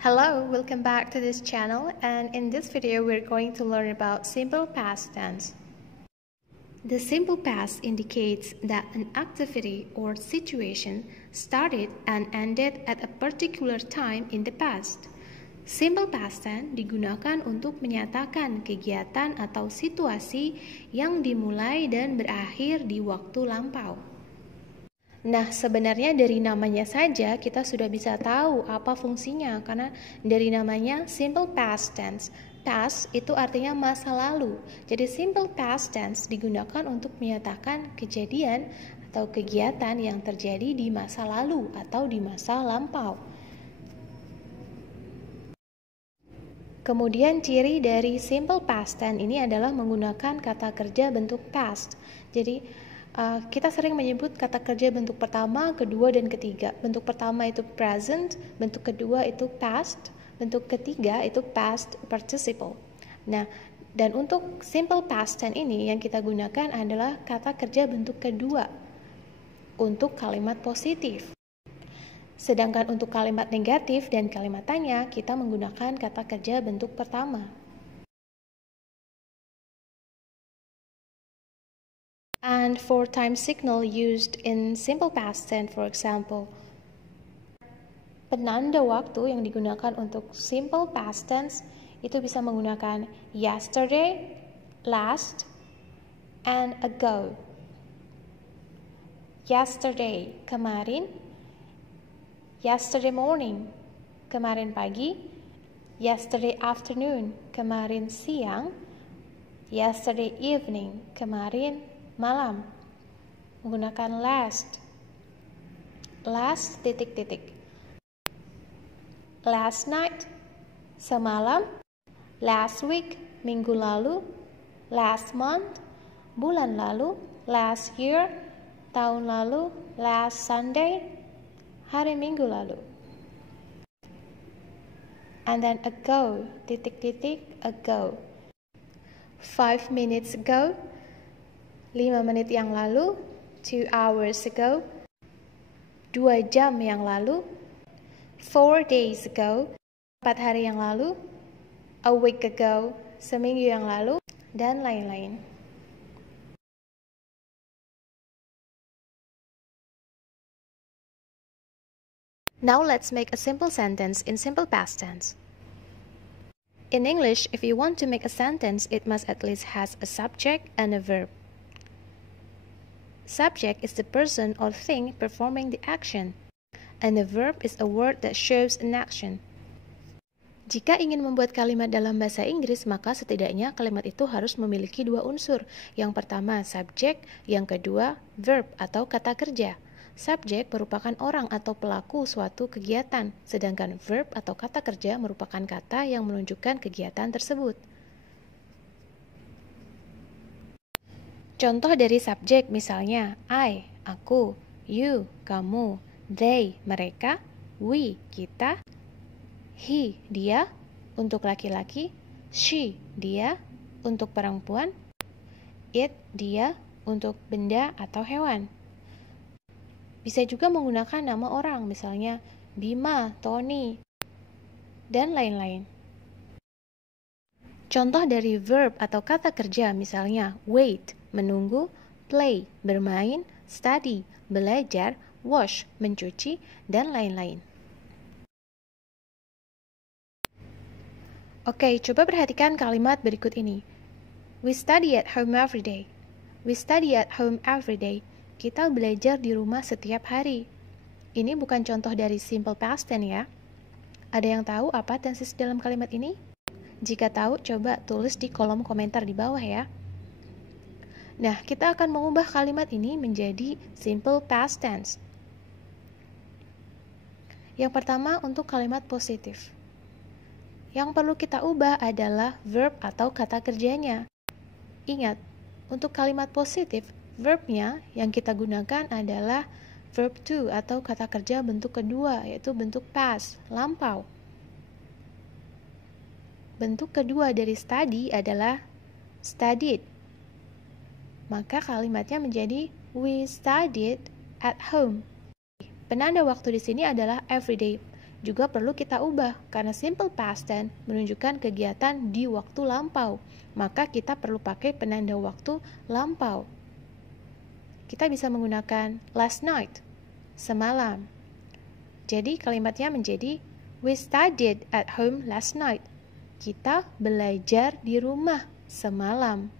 Hello, welcome back to this channel, and in this video we're going to learn about simple past tense. The simple past indicates that an activity or situation started and ended at a particular time in the past. Simple past tense digunakan untuk menyatakan kegiatan atau situasi yang dimulai dan berakhir di waktu lampau. Nah, sebenarnya dari namanya saja kita sudah bisa tahu apa fungsinya, karena dari namanya simple past tense. Past itu artinya masa lalu. Jadi simple past tense digunakan untuk menyatakan kejadian atau kegiatan yang terjadi di masa lalu atau di masa lampau. Kemudian ciri dari simple past tense ini adalah menggunakan kata kerja bentuk past. Jadi kita sering menyebut kata kerja bentuk pertama, kedua, dan ketiga. Bentuk pertama itu present, bentuk kedua itu past, bentuk ketiga itu past participle. Nah, dan untuk simple past tense ini yang kita gunakan adalah kata kerja bentuk kedua untuk kalimat positif. Sedangkan untuk kalimat negatif dan kalimat tanya, kita menggunakan kata kerja bentuk pertama. And for time signal used in simple past tense, for example, penanda waktu yang digunakan untuk simple past tense itu bisa menggunakan yesterday, last, and ago. Yesterday, kemarin. Yesterday morning, kemarin pagi. Yesterday afternoon, kemarin siang. Yesterday evening, kemarin malam. Menggunakan last. Last titik-titik. Last night, semalam. Last week, minggu lalu. Last month, bulan lalu. Last year, tahun lalu. Last Sunday, hari minggu lalu. And then ago, titik-titik, ago. 5 minutes ago, 5 menit yang lalu. 2 hours ago, 2 jam yang lalu. 4 days ago, 4 hari yang lalu. A week ago, seminggu yang lalu, dan lain-lain. Now let's make a simple sentence in simple past tense. In English, if you want to make a sentence, it must at least has a subject and a verb. Subject is the person or thing performing the action, and the verb is a word that shows an action. Jika ingin membuat kalimat dalam bahasa Inggris, maka setidaknya kalimat itu harus memiliki 2 unsur. Yang pertama, subject, yang kedua, verb atau kata kerja. Subjek merupakan orang atau pelaku suatu kegiatan, sedangkan verb atau kata kerja merupakan kata yang menunjukkan kegiatan tersebut. Contoh dari subjek misalnya, I, aku, you, kamu, they, mereka, we, kita, he, dia, untuk laki-laki, she, dia, untuk perempuan, it, dia, untuk benda atau hewan. Bisa juga menggunakan nama orang, misalnya Bima, Tony, dan lain-lain. Contoh dari verb atau kata kerja misalnya wait, menunggu, play, bermain, study, belajar, wash, mencuci, dan lain-lain. Oke, coba perhatikan kalimat berikut ini. We study at home every day. We study at home every day. Kita belajar di rumah setiap hari. Ini bukan contoh dari simple past tense ya. Ada yang tahu apa tenses dalam kalimat ini? Jika tahu, coba tulis di kolom komentar di bawah ya. Nah, kita akan mengubah kalimat ini menjadi simple past tense. Yang pertama untuk kalimat positif. Yang perlu kita ubah adalah verb atau kata kerjanya. Ingat, untuk kalimat positif, verbnya yang kita gunakan adalah verb to atau kata kerja bentuk kedua, yaitu bentuk past, lampau. Bentuk kedua dari study adalah studied. Maka kalimatnya menjadi we studied at home. Penanda waktu di sini adalah everyday. juga perlu kita ubah karena simple past tense menunjukkan kegiatan di waktu lampau. Maka kita perlu pakai penanda waktu lampau. Kita bisa menggunakan last night, semalam. Jadi kalimatnya menjadi we studied at home last night. Kita belajar di rumah semalam.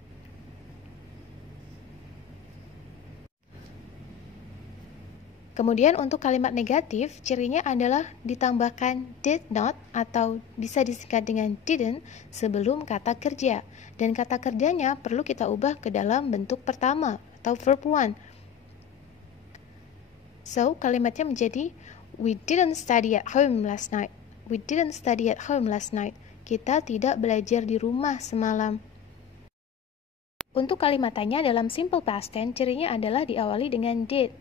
Kemudian untuk kalimat negatif, cirinya adalah ditambahkan did not atau bisa disingkat dengan didn't sebelum kata kerja. Dan kata kerjanya perlu kita ubah ke dalam bentuk pertama atau verb one. So, kalimatnya menjadi we didn't study at home last night. We didn't study at home last night. Kita tidak belajar di rumah semalam. Untuk kalimat tanya dalam simple past tense, cirinya adalah diawali dengan did.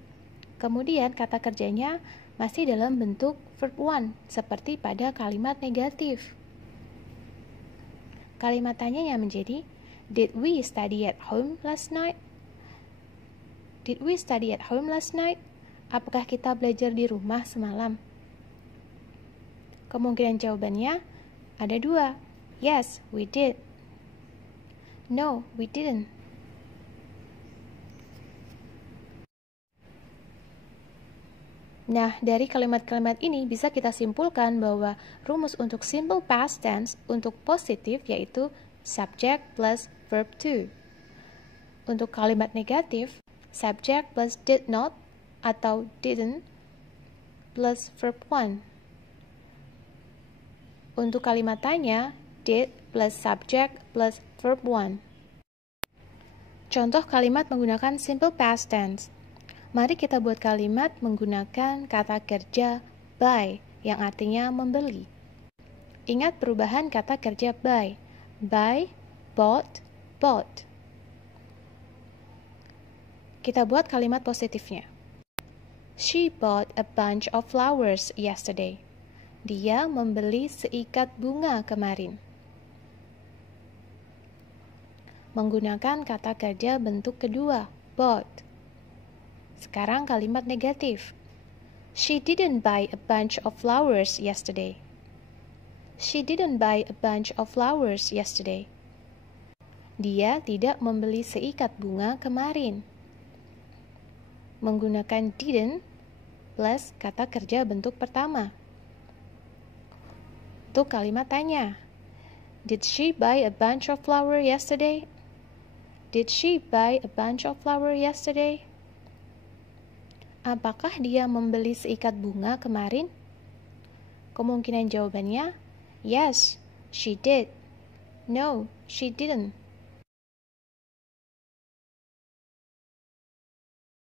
Kemudian kata kerjanya masih dalam bentuk verb one, seperti pada kalimat negatif. Kalimat tanyanya menjadi, did we study at home last night? Did we study at home last night? Apakah kita belajar di rumah semalam? Kemungkinan jawabannya ada dua. Yes, we did. No, we didn't. Nah, dari kalimat-kalimat ini bisa kita simpulkan bahwa rumus untuk simple past tense untuk positif yaitu subject plus verb to. Untuk kalimat negatif, subject plus did not atau didn't plus verb one. Untuk kalimat tanya, did plus subject plus verb one. Contoh kalimat menggunakan simple past tense. Mari kita buat kalimat menggunakan kata kerja buy yang artinya membeli. Ingat perubahan kata kerja buy. Buy, bought, bought. Kita buat kalimat positifnya. She bought a bunch of flowers yesterday. Dia membeli seikat bunga kemarin. Menggunakan kata kerja bentuk kedua, bought. Sekarang kalimat negatif. She didn't buy a bunch of flowers yesterday. She didn't buy a bunch of flowers yesterday. Dia tidak membeli seikat bunga kemarin. Menggunakan didn't plus kata kerja bentuk pertama. Untuk kalimat tanya. Did she buy a bunch of flowers yesterday? Did she buy a bunch of flowers yesterday? Apakah dia membeli seikat bunga kemarin? Kemungkinan jawabannya, yes, she did. No, she didn't.